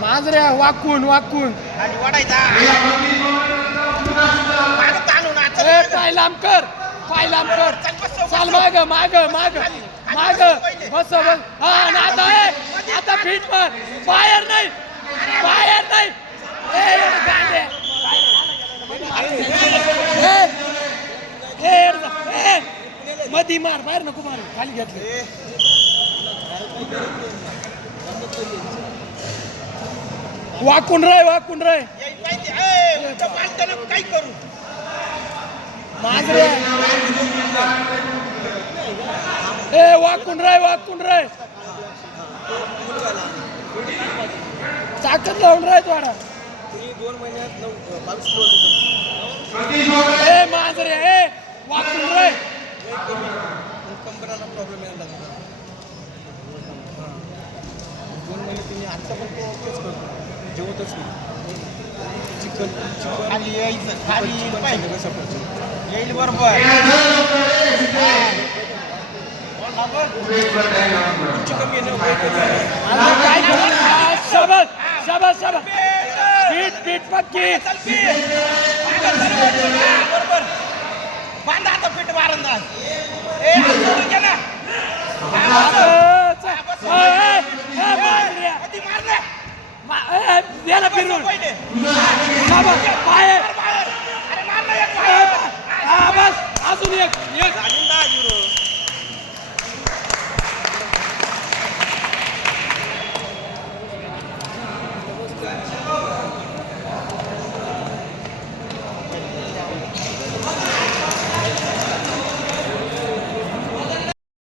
मांजऱ्या वाकून वाकून आणि वाढायचा पाय लांब कर पाय लांब कर चाल माग माग माग माग बस बस हा आणि आता फिट मार बाहेर नाही बाहेर नाही मधी मार बाहेर नको मार खाली घेतले वाकून रे काय करू मांजरे वाकून रे ताकद लावून रे थोडा 2 महिन्यात 22 किलो मांजरे वाकून रे कंबराला प्रॉब्लेम यायला लागला 2 महिने तिने आता पण तो तेच करतो जेवतच नाही चिकन खाली यायचं खाली येईल बरोबर शाबास शाबास शाबास पीठ पीठ पक्की बरोबर बांधा आता पीठ मारून द्याला फिरून बस अजून एक